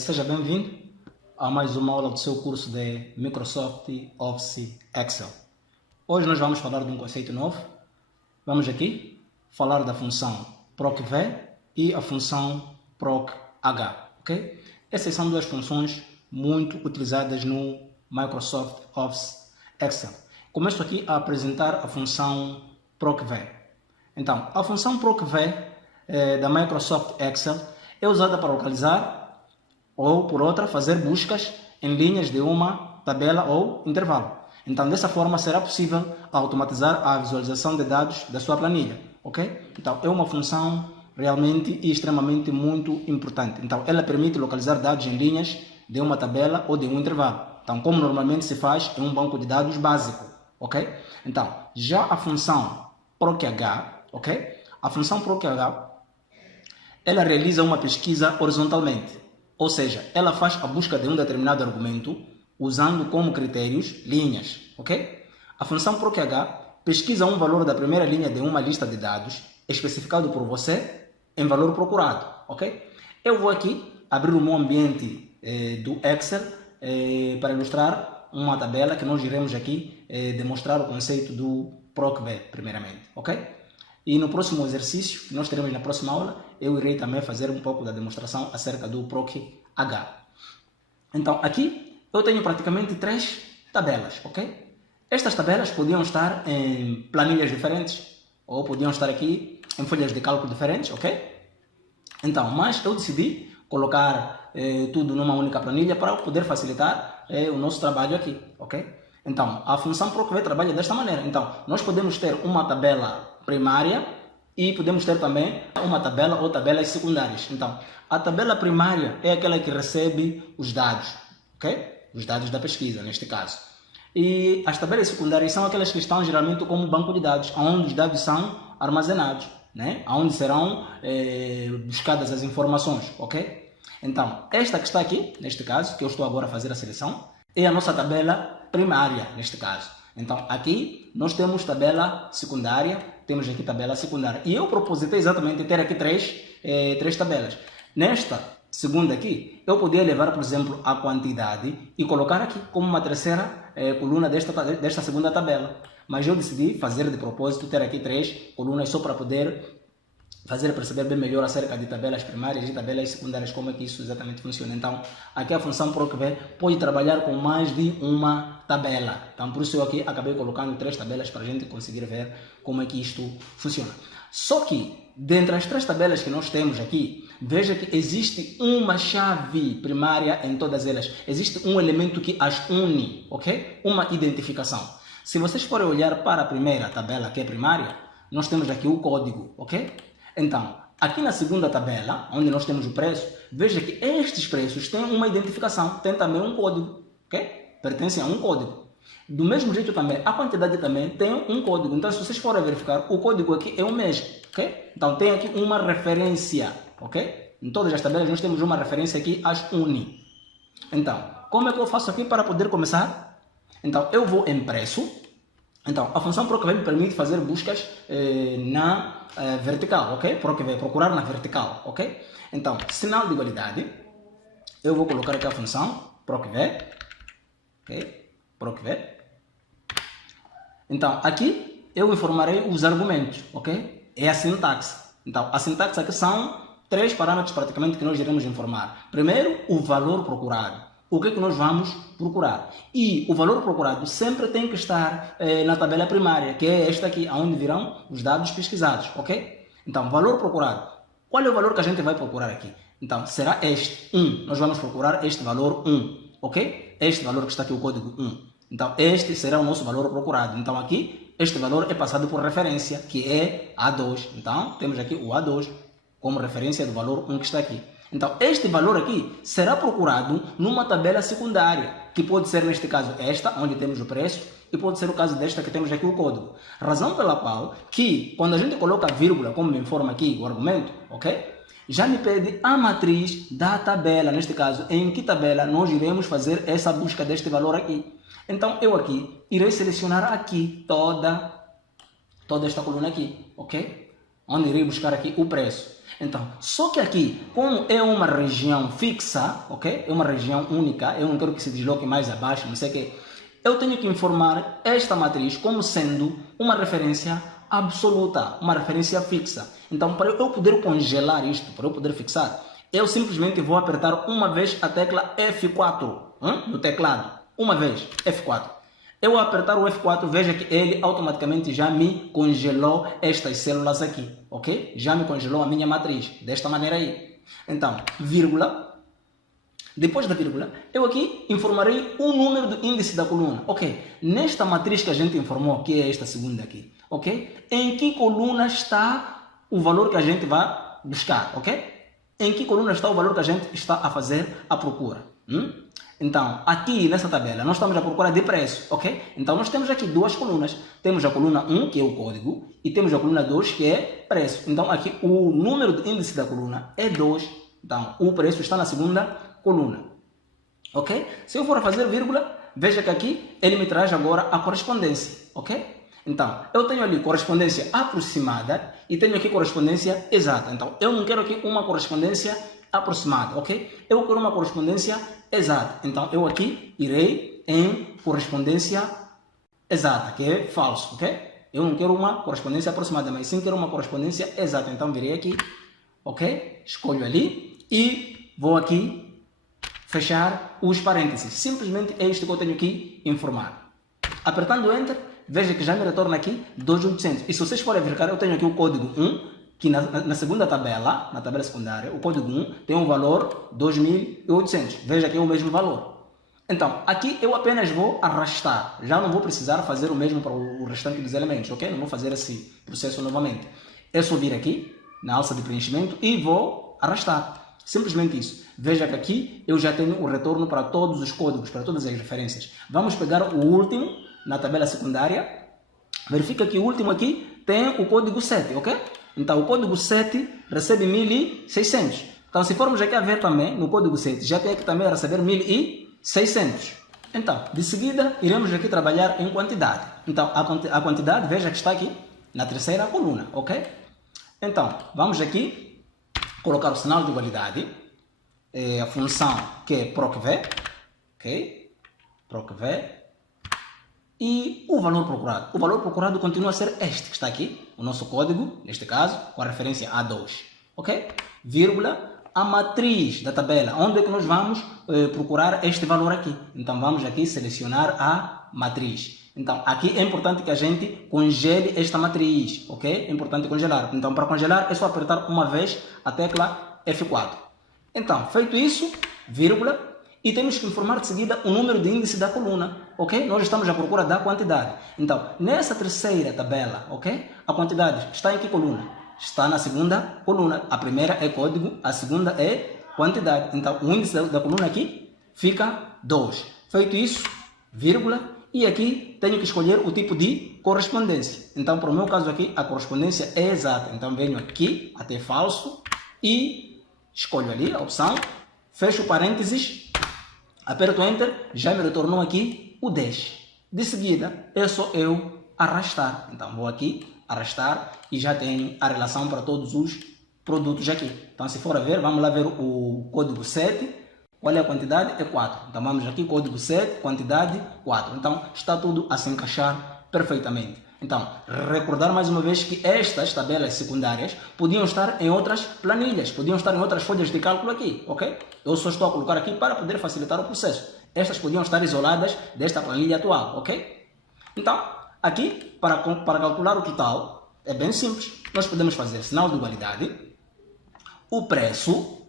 Seja bem-vindo a mais uma aula do seu curso de Microsoft Office Excel. Hoje nós vamos falar de um conceito novo. Vamos aqui falar da função procv e a função proch, ok? Essas são duas funções muito utilizadas no Microsoft Office Excel. Começo aqui a apresentar a função procv. Então, a função procv da Microsoft Excel é usada para localizar ou, por outra, fazer buscas em linhas de uma tabela ou intervalo. Então, dessa forma, será possível automatizar a visualização de dados da sua planilha, ok? Então, é uma função realmente e extremamente muito importante. Então, ela permite localizar dados em linhas de uma tabela ou de um intervalo. Então, como normalmente se faz em um banco de dados básico, ok? Então, já a função proch, ok? A função proch, ela realiza uma pesquisa horizontalmente. Ou seja, ela faz a busca de um determinado argumento usando como critérios linhas, ok? A função proch pesquisa um valor da primeira linha de uma lista de dados especificado por você em valor procurado, ok? Eu vou aqui abrir o meu ambiente do Excel para ilustrar uma tabela que nós iremos aqui demonstrar o conceito do procv primeiramente, ok? E no próximo exercício, que nós teremos na próxima aula, eu irei também fazer um pouco da demonstração acerca do proch. Então, aqui eu tenho praticamente 3 tabelas, ok? Estas tabelas podiam estar em planilhas diferentes, ou podiam estar aqui em folhas de cálculo diferentes, ok? Então, mas eu decidi colocar tudo numa única planilha para poder facilitar o nosso trabalho aqui, ok? Então, a função procv trabalha desta maneira. Então, nós podemos ter uma tabela primária e podemos ter também uma tabela ou tabelas secundárias. Então, a tabela primária é aquela que recebe os dados, ok? Os dados da pesquisa, neste caso. E as tabelas secundárias são aquelas que estão geralmente como banco de dados, onde os dados são armazenados, né? Onde serão buscadas as informações, ok? Então, esta que está aqui, neste caso, que eu estou agora a fazer a seleção, é a nossa tabela primária, neste caso. Então, aqui nós temos tabela secundária, temos aqui tabela secundária. E eu propositei exatamente ter aqui três tabelas. Nesta segunda aqui, eu podia levar, por exemplo, a quantidade e colocar aqui como uma terceira coluna desta segunda tabela. Mas eu decidi fazer de propósito, ter aqui 3 colunas só para poder fazer perceber bem melhor acerca de tabelas primárias e tabelas secundárias, como é que isso exatamente funciona. Então, aqui a função procv pode trabalhar com mais de uma tabela. Então, por isso eu aqui acabei colocando 3 tabelas para a gente conseguir ver como é que isto funciona. Só que, dentre as 3 tabelas que nós temos aqui, veja que existe uma chave primária em todas elas. Existe um elemento que as une, ok? Uma identificação. Se vocês forem olhar para a primeira tabela, que é primária, nós temos aqui o código, ok? Então, aqui na segunda tabela, onde nós temos o preço, veja que estes preços têm uma identificação, tem também um código, ok? Pertencem a um código. Do mesmo jeito também, a quantidade também tem um código. Então, se vocês forem verificar, o código aqui é o mesmo, ok? Então, tem aqui uma referência, ok? Em todas as tabelas nós temos uma referência aqui, as une. Então, como é que eu faço aqui para poder começar? Então, eu vou em preço. Então, a função procv me permite fazer buscas na vertical, ok? Procurar na vertical, ok? Então, sinal de igualdade, eu vou colocar aqui a função procv, ok? Procv. Então, aqui eu informarei os argumentos, ok? É a sintaxe. Então, a sintaxe aqui são 3 parâmetros praticamente que nós iremos informar. Primeiro, o valor procurado. O que é que nós vamos procurar? E o valor procurado sempre tem que estar na tabela primária, que é esta aqui, onde virão os dados pesquisados, ok? Então, valor procurado. Qual é o valor que a gente vai procurar aqui? Então, será este, 1. Nós vamos procurar este valor 1, ok? Este valor que está aqui, o código 1. Então, este será o nosso valor procurado. Então, aqui, este valor é passado por referência, que é A2. Então, temos aqui o A2 como referência do valor 1 que está aqui. Então, este valor aqui será procurado numa tabela secundária, que pode ser, neste caso, esta, onde temos o preço, e pode ser o caso desta, que temos aqui o código. Razão pela qual, que quando a gente coloca vírgula, como me informa aqui o argumento, ok? Já me pede a matriz da tabela, neste caso, em que tabela nós iremos fazer essa busca deste valor aqui. Então, eu aqui irei selecionar aqui toda esta coluna aqui, ok? Onde irei buscar aqui o preço. Então, só que aqui, como é uma região fixa, ok? É uma região única, eu não quero que se desloque mais abaixo, não sei o quê. Eu tenho que informar esta matriz como sendo uma referência absoluta, uma referência fixa. Então, para eu poder congelar isto, para eu poder fixar, eu simplesmente vou apertar uma vez a tecla F4 no teclado. Uma vez, F4. Eu vou apertar o F4, veja que ele automaticamente já me congelou estas células aqui, ok? Já me congelou a minha matriz, desta maneira aí. Então, vírgula. Depois da vírgula, eu aqui informarei o número do índice da coluna, ok? Nesta matriz que a gente informou, que é esta segunda aqui, ok? Em que coluna está o valor que a gente vai buscar, ok? Em que coluna está o valor que a gente está a fazer a procura? Então, aqui nessa tabela, nós estamos à procura de preço, ok? Então, nós temos aqui duas colunas. Temos a coluna 1, que é o código, e temos a coluna 2, que é preço. Então, aqui o número do índice da coluna é 2. Então, o preço está na segunda coluna, ok? Se eu for fazer vírgula, veja que aqui ele me traz agora a correspondência, ok? Então, eu tenho ali correspondência aproximada e tenho aqui correspondência exata. Então, eu não quero aqui uma correspondência aproximada, ok? Eu quero uma correspondência exata. Então, eu aqui irei em correspondência exata, que é falso, ok? Eu não quero uma correspondência aproximada, mas sim quero uma correspondência exata. Então, virei aqui, ok? Escolho ali e vou aqui fechar os parênteses. Simplesmente é isto que eu tenho que informar. Apertando Enter, veja que já me retorna aqui 2.800. E se vocês forem verificar, eu tenho aqui o código 1, que na segunda tabela, na tabela secundária, o código 1 tem um valor 2.800. Veja que é o mesmo valor. Então, aqui eu apenas vou arrastar. Já não vou precisar fazer o mesmo para o restante dos elementos, ok? Não vou fazer esse processo novamente. É só vir aqui, na alça de preenchimento, e vou arrastar. Simplesmente isso. Veja que aqui eu já tenho o retorno para todos os códigos, para todas as referências. Vamos pegar o último na tabela secundária. Verifica que o último aqui tem o código 7, ok? Então, o código 7 recebe 1.600. Então, se formos aqui a ver também, no código 7, já tem aqui também a receber 1.600. Então, de seguida, iremos aqui trabalhar em quantidade. Então, a quantidade, veja que está aqui na terceira coluna, ok? Então, vamos aqui colocar o sinal de igualdade, a função que é procv, ok? Procv. E o valor procurado. O valor procurado continua a ser este que está aqui, o nosso código, neste caso, com a referência A2. Ok? Vírgula, a matriz da tabela, onde é que nós vamos procurar este valor aqui. Então, vamos aqui selecionar a matriz. Então, aqui é importante que a gente congele esta matriz, ok? É importante congelar. Então, para congelar, é só apertar uma vez a tecla F4. Então, feito isso, vírgula, e temos que informar de seguida o número de índice da coluna, ok? Nós estamos à procura da quantidade. Então, nessa terceira tabela, ok? A quantidade está em que coluna? Está na segunda coluna. A primeira é código, a segunda é quantidade. Então, o índice da coluna aqui fica 2. Feito isso, vírgula, e aqui tenho que escolher o tipo de correspondência. Então, para o meu caso aqui, a correspondência é exata. Então, venho aqui até falso e escolho ali a opção, fecho parênteses, aperto Enter, já me retornou aqui o 10. De seguida, é só eu arrastar. Então, vou aqui, arrastar, e já tenho a relação para todos os produtos aqui. Então, se for a ver, vamos lá ver o código 7. Qual é a quantidade? É 4. Então, vamos aqui, código 7, quantidade 4. Então, está tudo a se encaixar perfeitamente. Então, recordar mais uma vez que estas tabelas secundárias podiam estar em outras planilhas, podiam estar em outras folhas de cálculo aqui, ok? Eu só estou a colocar aqui para poder facilitar o processo. Estas podiam estar isoladas desta planilha atual, ok? Então, aqui, para calcular o total, é bem simples. Nós podemos fazer sinal de igualdade, o preço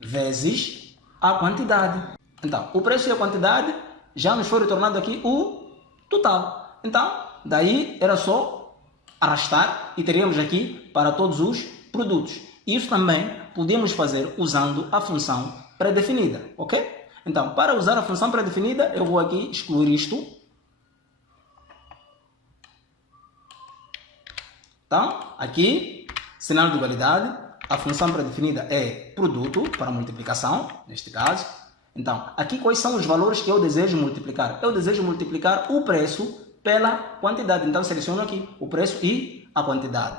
vezes a quantidade. Então, o preço e a quantidade já nos foi retornado aqui o total. Então, daí era só arrastar e teríamos aqui para todos os produtos. Isso também podemos fazer usando a função pré-definida, ok? Então, para usar a função pré-definida, eu vou aqui excluir isto. Então, aqui, sinal de igualdade, a função pré-definida é produto para multiplicação, neste caso. Então, aqui quais são os valores que eu desejo multiplicar? Eu desejo multiplicar o preço pela quantidade. Então, seleciono aqui o preço e a quantidade.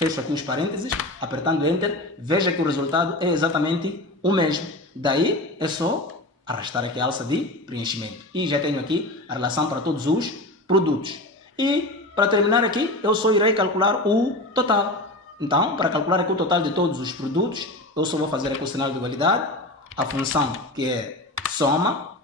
fecho aqui os parênteses, apertando Enter, veja que o resultado é exatamente o mesmo. Daí é só arrastar aqui a alça de preenchimento. E já tenho aqui a relação para todos os produtos. E para terminar aqui, eu só irei calcular o total. Então, para calcular aqui o total de todos os produtos, eu só vou fazer aqui o sinal de igualdade, a função que é soma,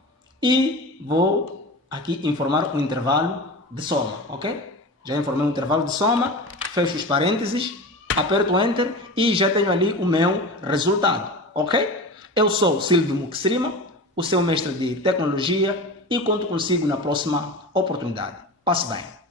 e vou aqui informar o intervalo de soma, ok? Já informei o intervalo de soma, fecho os parênteses, aperto Enter e já tenho ali o meu resultado, ok? Eu sou Silvio Muxirima, o seu mestre de tecnologia, e conto consigo na próxima oportunidade. Passe bem.